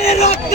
ভাইয়ের রক্ত!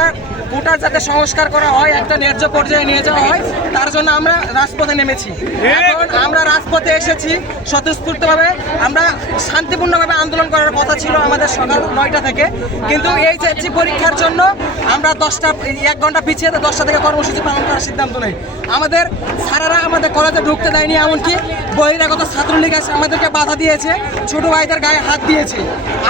কোটার কোটার যাতে সংস্কার করা হয় একটা ন্যায্য পর্যায়ে নিয়ে যাওয়া হয় তার জন্য আমরা রাজপথে নেমেছি। এখন আমরা রাজপথে এসেছি স্বতঃস্ফূর্তভাবে। আমরা শান্তিপূর্ণভাবে আন্দোলন করার কথা ছিল আমাদের সকাল নয়টা থেকে। কিন্তু এই চাচ্ছি পরীক্ষার জন্য আমরা দশটা এক ঘণ্টা পিছিয়ে দশটা থেকে কর্মসূচি পালন করার সিদ্ধান্ত নেই। আমাদের স্যারেরা আমাদের কলেজে ঢুকতে দেয়নি এমনকি বহিরাগত ছাত্রলীগ আছে আমাদেরকে বাধা দিয়েছে ছোট ভাইদের গায়ে হাত দিয়েছে।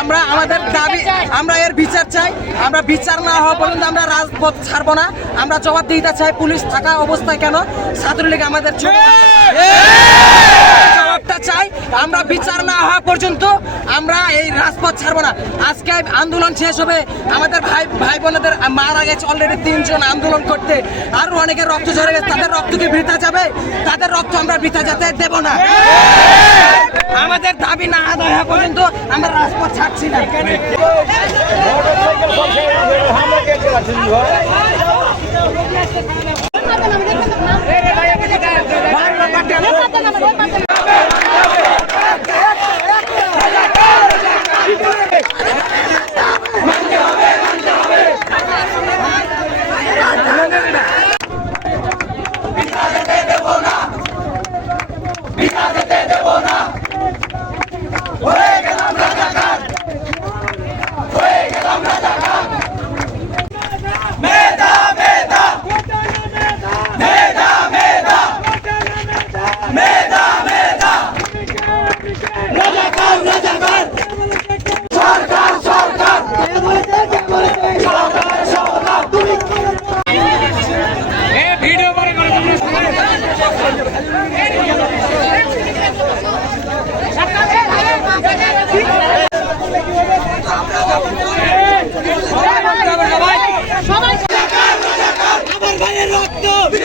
আমরা আমাদের দাবি আমরা এর বিচার চাই আমরা বিচার না হওয়া পর্যন্ত আমরা রাজপথ ছাড়বো না। আমরা জবাব দিতে চাই পুলিশ থাকা অবস্থায় কেন? ছাত্রলীগ আমাদের ছোট জবাবটা চাই আমরা বিচার না হওয়া পর্যন্ত আমরা এই রাজপথ ছাড়বো না। আজকে আন্দোলন শেষ হবে। আমাদের ভাই ভাই বোনেদের মারা গেছে অলরেডি তিনজন আন্দোলন করতে। আরও অনেকের রক্ত ঝরে গেছে তাদের রক্ত কি বৃথা যাবে? তাদের রক্ত আমরা বৃথা যেতে দেব না। আমাদের দাবি না আদায় হওয়া পর্যন্ত আমরা রাজপথ ছাড়ছি না। No, no, no, no. দায়িত্ব